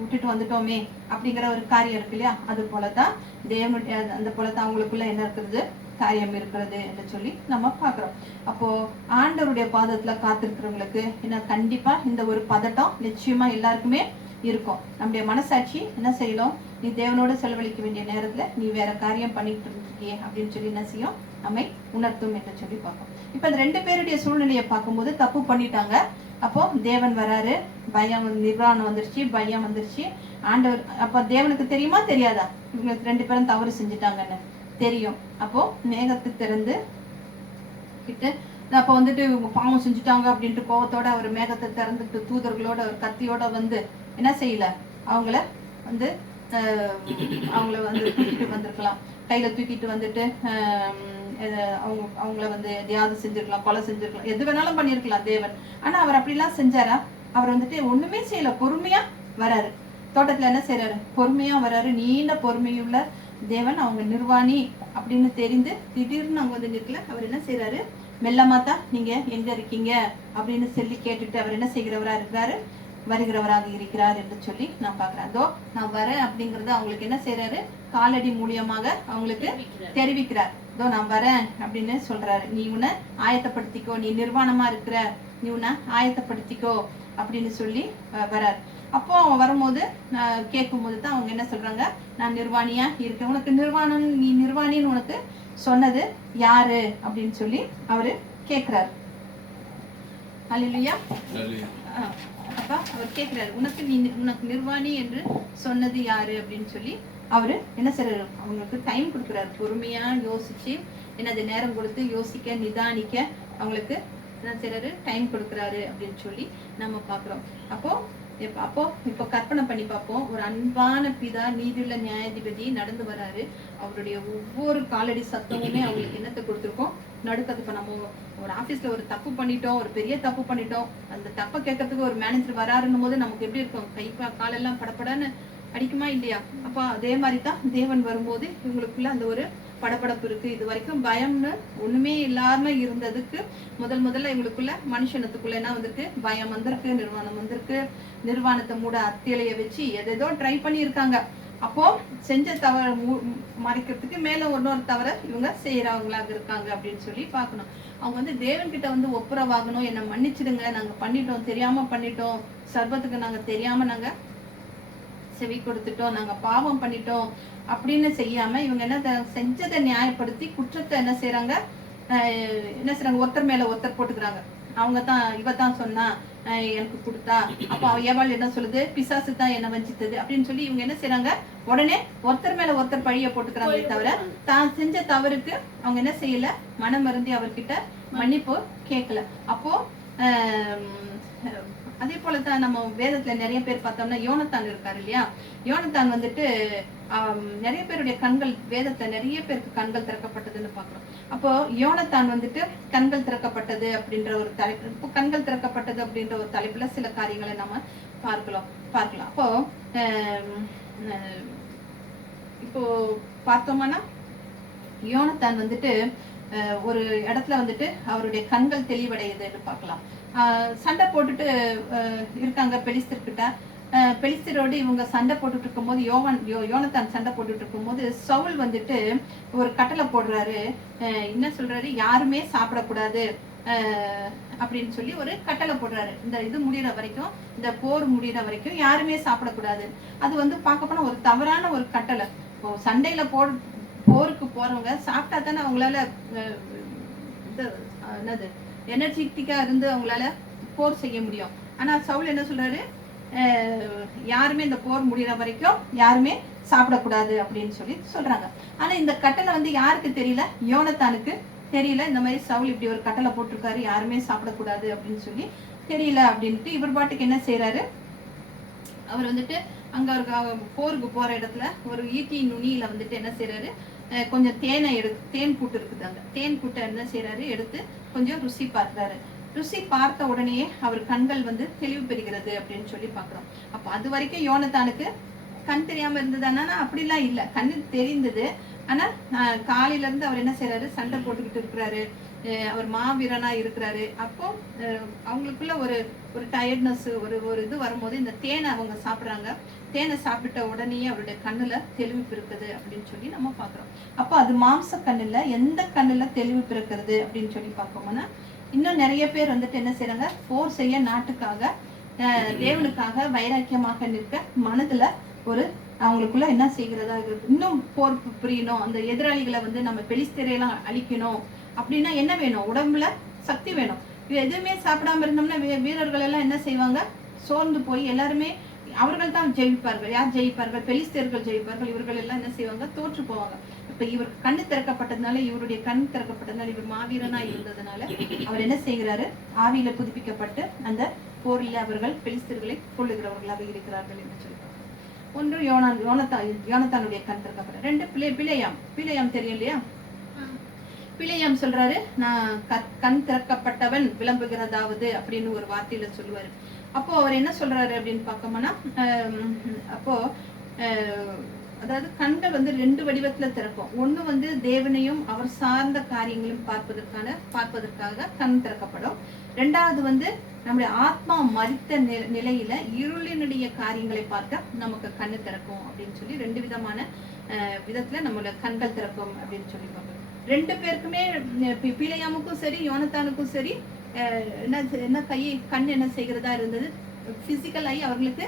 விட்டுட்டு வந்துட்டோமே அப்படிங்கிற ஒரு காரியம் இருக்கு இல்லையா? அது போலதான் தேவனுடைய அந்த போலதான் அவங்களுக்குள்ள என்ன இருக்கிறது, காரியம் இருக்கிறது என்று சொல்லி நம்ம பாக்குறோம். அப்போ ஆண்டவருடைய பாதத்துல காத்திருக்கிறவங்களுக்கு என்ன கண்டிப்பா இந்த ஒரு பதட்டம் நிச்சயமா எல்லாருக்குமே இருக்கும். நம்முடைய மனசாட்சி என்ன செய்யணும், நீ தேவனோட செலவழிக்க வேண்டிய நேரத்துல நீ வேற காரியம் பண்ணிட்டு இருக்கியே அப்படின்னு சொல்லி என்ன செய்யும், நம்மை உணர்த்தும் என்று சொல்லி பார்ப்போம். இப்ப இந்த 2 பேருடைய சூழ்நிலையை பார்க்கும்போது தப்பு பண்ணிட்டாங்க. அப்போ தேவன் வராரு, பயம், நிர்வாணம் வந்துருச்சு, பயம் வந்துருச்சு. ஆண்டவர் அப்ப தேவனுக்கு தெரியுமா தெரியாதா, இவங்க 2 பேரும் தவறு செஞ்சுட்டாங்கன்னு தெரியும். அப்போ மேகத்தை திறந்து கிட்ட அப்ப வந்துட்டு இவங்க பாவம் செஞ்சுட்டாங்க அப்படின்ட்டு கோவத்தோட அவர் மேகத்தை திறந்துட்டு தூதர்களோட ஒரு கத்தியோட வந்து என்ன செய்யல, அவங்கள வந்து தூக்கிட்டு வந்திருக்கலாம், கையில தூக்கிட்டு வந்துட்டு அவங்கள வந்து எதையாவது செஞ்சிருக்கலாம், கொலை செஞ்சிருக்கலாம், எது வேணாலும் பண்ணிருக்கலாம் தேவன். ஆனா அவர் அப்படிலாம் செஞ்சாரா? அவர் வந்துட்டு ஒண்ணுமே செய்யல, பொறுமையா வராரு. தோட்டத்துல என்ன செய்யறாரு, பொறுமையா வராரு. நீண்ட பொறுமையுள்ள தேவன். அவங்க நிர்வாணி அப்படின்னு தெரிந்து திடீர்னு அவங்க வந்து நிற்கல. அவர் என்ன செய்யறாரு, மெல்லமாத்தா நீங்க எங்க இருக்கீங்க அப்படின்னு சொல்லி கேட்டுட்டு அவர் என்ன செய்கிறவரா இருக்கிறாரு, வருகிறவராக இருக்கிறார் என்று சொல்லி நான் பாக்குறேன். அதோ நான் வரேன் அப்படிங்கறது அவங்களுக்கு என்ன செய்யறாரு, காலடி மூலியமாக அவங்களுக்கு தெரிவிக்கிறார். இதோ நான் வரேன் அப்படின்னு சொல்றாரு. நீ உன்னை ஆயத்தப்படுத்திக்கோ, நீ நிர்வாணமா இருக்கிற, நீ உன்னை ஆயத்தப்படுத்திக்கோ அப்படின்னு சொல்லி வரார். அப்போ அவன் வரும்போது கேட்கும் போது தான் அவங்க என்ன சொல்றாங்க, நான் நிர்வாணியா இருக்கேன், உனக்கு நிர்வாணம், நீ நிர்வாணின்னு உனக்கு சொன்னது யாரு அப்படின்னு சொல்லி அவரு கேட்கிறாரு. அல்லேலூயா. அப்பா அவர் கேட்கிறாரு, உனக்கு நிர்வாணி என்று சொன்னது யாரு அப்படின்னு சொல்லி அவரு என்ன செய்யறாரு, அவங்களுக்கு டைம் கொடுக்குறாரு. பொறுமையா யோசிச்சு என்னது நேரம் கொடுத்து யோசிக்க, நிதானிக்க அவங்களுக்கு என்ன செய்யறாரு, டைம் கொடுக்குறாரு அப்படின்னு சொல்லி நம்ம பாக்குறோம். இப்போ கற்பனை பண்ணி பார்ப்போம். ஒரு அன்பான பிதா, நீதியுள்ள நியாயாதிபதி நடந்து வராரு. அவருடைய ஒவ்வொரு காலடி சத்தமுமே அவங்களுக்கு என்னத்தை கொடுத்துருக்கோம், நடுக்கிறது. இப்ப நம்ம ஒரு ஆபீஸ்ல ஒரு தப்பு பண்ணிட்டோம், ஒரு பெரிய தப்பு பண்ணிட்டோம், அந்த தப்பை கேட்கறதுக்கு ஒரு மேனேஜர் வராருன்னும் போது நமக்கு எப்படி இருக்கும், காலெல்லாம் படப்படன்னு அடிக்குமா இல்லையா? அப்ப அதே மாதிரிதான் தேவன் வரும்போது இவங்களுக்குள்ள அந்த ஒரு படபடப்பு இருக்கு. இது வரைக்கும் பயம்னு ஒண்ணுமே இல்லாம இருந்ததுக்கு முதல்ல இவங்களுக்குள்ள மனுஷனத்துக்குள்ள என்ன வந்திருக்கு, பயம் வந்திருக்கு, நிர்வாணம் வந்திருக்கு. நிர்வாணத்தை மூட அத்தியலைய வச்சு எதோ ட்ரை பண்ணி இருக்காங்க. அப்போ செஞ்ச தவற மறைக்கிறதுக்கு மேல இன்னொரு தவற இவங்க செய்யறவங்களாக இருக்காங்க அப்படின்னு சொல்லி பார்க்கணும். அவங்க வந்து தேவன் கிட்ட வந்து ஒப்புரவாகணும், என்னை மன்னிச்சிடுங்க, நாங்க பண்ணிட்டோம், தெரியாம பண்ணிட்டோம், சர்பத்துக்கு நாங்க தெரியாம நாங்க செவி கொடுத்துட்டோம், நாங்க பாவம் பண்ணிட்டோம் அப்படின்னு செய்யாம இவங்க என்ன செஞ்சதை நியாயப்படுத்தி குற்றத்தை என்ன செய்யறாங்க, ஒருத்தர் மேல ஒருத்தர் போட்டுக்கிறாங்க. அவங்க தான் இவ தான் சொன்னா எனக்கு கொடுத்தா, அப்ப ஏவாள் என்ன சொல்லுது, பிசாசு தான் என்ன வஞ்சித்தது அப்படின்னு சொல்லி இவங்க என்ன செய்யறாங்க, உடனே ஒருத்தர் மேல ஒருத்தர் பழிய போட்டுக்கிறாங்களே தவிர தான் செஞ்ச தவறுக்கு அவங்க என்ன செய்யல, மனம் வருந்தி அவர்கிட்ட மன்னிப்பு கேட்கல. அப்போ அதே போலதான் நம்ம வேதத்துல நிறைய பேர் பார்த்தோம்னா யோனத்தான் இருக்காரு இல்லையா, யோனத்தான் வந்துட்டு நிறைய பேருடைய கண்கள், வேதத்துல நிறைய பேருக்கு கண்கள் திறக்கப்பட்டதுன்னு பாக்குறோம். அப்போ யோனத்தான் வந்துட்டு கண்கள் திறக்கப்பட்டது அப்படின்ற ஒரு தலைப்பு, இப்போ கண்கள் திறக்கப்பட்டது அப்படின்ற ஒரு தலைப்புல சில காரியங்களை நம்ம பார்க்கலாம். அப்போ இப்போ பார்த்தோம்னா யோனத்தான் வந்துட்டு ஒரு இடத்துல வந்துட்டு அவருடைய கண்கள் தெளிவடையுதுன்னு பார்க்கலாம். சண்டை போட்டுட்டு இருக்காங்க பெலிஸ்தர்கிட்ட. பெலிஸ்தரோடு இவங்க சண்டை போட்டுட்டு இருக்கும்போது யோனத்தான் சண்டை போட்டுட்டு இருக்கும்போது சவுல் வந்துட்டு ஒரு கட்டளை போடுறாரு. என்ன சொல்றாரு, யாருமே சாப்பிடக்கூடாது அப்படின்னு சொல்லி ஒரு கட்டளை போடுறாரு. இந்த இது முடிகிற வரைக்கும், இந்த போர் முடிகிற வரைக்கும் யாருமே சாப்பிடக்கூடாது. அது வந்து பார்க்க போனா ஒரு தவறான ஒரு கட்டளை. இப்போ சண்டையில போருக்கு போறவங்க சாப்பிட்டா தானே அவங்களால என்னது எனர்ஜெட்டிக்கா இருந்து அவங்களால போர் செய்ய முடியும். ஆனா சவுல் என்ன சொல்றாரு, யாருமே இந்த போர் முடிகிற வரைக்கும் யாருமே சாப்பிடக்கூடாது அப்படின்னு சொல்லி சொல்றாங்க. ஆனா இந்த கட்டளை வந்து யாருக்கு தெரியல, யோனத்தானுக்கு தெரியல. இந்த மாதிரி சவுல் இப்படி ஒரு கட்டளை போட்டிருக்காரு, யாருமே சாப்பிடக்கூடாது அப்படின்னு சொல்லி தெரியல அப்படின்ட்டு இவர் பாட்டுக்கு என்ன செய்யறாரு, அவர் வந்துட்டு அங்க ஒரு போருக்கு போற இடத்துல ஒரு ஈட்டி நுனியில வந்துட்டு என்ன செய்யறாரு, கொஞ்சம் தேன் கூட்டு இருக்குது, அங்க தேன் கூட்டை என்ன செய்யறாரு, எடுத்து கொஞ்சம் ருசி பார்க்கிறாரு. ருசி பார்த்த உடனே அவர் கண்கள் வந்து தெளிவு பெறுகிறது அப்படின்னு சொல்லி பாக்குறோம். அப்ப அது வரைக்கும் யோனத்தானுக்கு கண் தெரியாம இருந்ததுன்னா அப்படிலாம் இல்ல, கண்ணு தெரிந்தது. ஆனா காலையில இருந்து அவர் என்ன செய்யறாரு, சண்டை போட்டுக்கிட்டு இருக்கிறாரு, அவர் மாவீரனா இருக்கிறாரு. அப்போ அவங்களுக்குள்ள ஒரு டயர்ட்னஸ், ஒரு இது வரும்போது இந்த தேனை அவங்க சாப்பிடுறாங்க. தேனை சாப்பிட்ட உடனே அவருடைய கண்ணுல தெளிவு பிறக்குது அப்படின்னு சொல்லி நம்ம பாக்குறோம். அப்போ அது மாம்ச கண்ணுல எந்த கண்ணுல தெளிவு பிறக்கிறது அப்படின்னு சொல்லி பார்ப்போம்னா, இன்னும் நிறைய பேர் வந்துட்டு என்ன செய்யறாங்க, போர் செய்ய நாட்டுக்காக தேவனுக்காக வைராக்கியமாக நிற்க மனதுல ஒரு அவங்களுக்குள்ள என்ன செய்கிறதா இருக்கு, இன்னும் போர் புரியணும், அந்த எதிராளிகளை வந்து நம்ம பெலிஸ்தரையெல்லாம் அழிக்கணும் அப்படின்னா என்ன வேணும், உடம்புல சக்தி வேணும். எதுவுமே சாப்பிடாம இருந்தோம்னா வீரர்கள் எல்லாம் என்ன செய்வாங்க, சோர்ந்து போய் எல்லாருமே அவர்கள் தான் ஜெயிப்பார்கள். யார் ஜெயிப்பார்கள், பெலிஸ்தர்கள் ஜெயிப்பார்கள். இவர்கள் எல்லாம் என்ன செய்வாங்க, தோற்று போவாங்க. இப்ப இவர் கண்ணு திறக்கப்பட்டதுனால, இவருடைய கண் திறக்கப்பட்டதுனால, இவர் மாவீரனா இருந்ததுனால அவர் என்ன செய்கிறாரு, ஆவியில புதுப்பிக்கப்பட்டு அந்த போரில் அவர்கள் பெலிஸ்தர்களை கொள்ளுகிறவர்களாக இருக்கிறார்கள் என்று சொல்லுவாங்க. ஒன்று யோனத்தானுடைய கண் திறக்கப்பட்ட, ரெண்டு பிழையாம் தெரியும் இல்லையா, பிழையாம் சொல்றாரு, நான் கண் திறக்கப்பட்டவன் விளம்புகிறதாவது அப்படின்னு ஒரு வார்த்தையில சொல்லுவாரு. அப்போ அவர் என்ன சொல்றாரு அப்படின்னு பார்த்தோம்னா, அப்போ அதாவது கண்கள் வந்து ரெண்டு வடிவத்துல திறக்கும். ஒண்ணு வந்து தேவனையும் அவர் சார்ந்த காரியங்களும் பார்ப்பதற்காக கண் திறக்கப்படும். ரெண்டாவது வந்து நம்முடைய ஆத்மா மரித்த நிலையில இருளினுடைய காரியங்களை பார்க்க நமக்கு கண்ணு திறக்கும் அப்படின்னு சொல்லி ரெண்டு விதமான விதத்துல நம்மளோட கண்கள் திறக்கும் அப்படின்னு சொல்லி பார்க்கணும். ரெண்டு பேருக்குமே, பிழையாமுக்கும் சரி யோனத்தானுக்கும் சரி, என்ன கண் என்ன செய்கிறதா இருந்தது, பிசிக்கல் ஆகி அவர்களுக்கு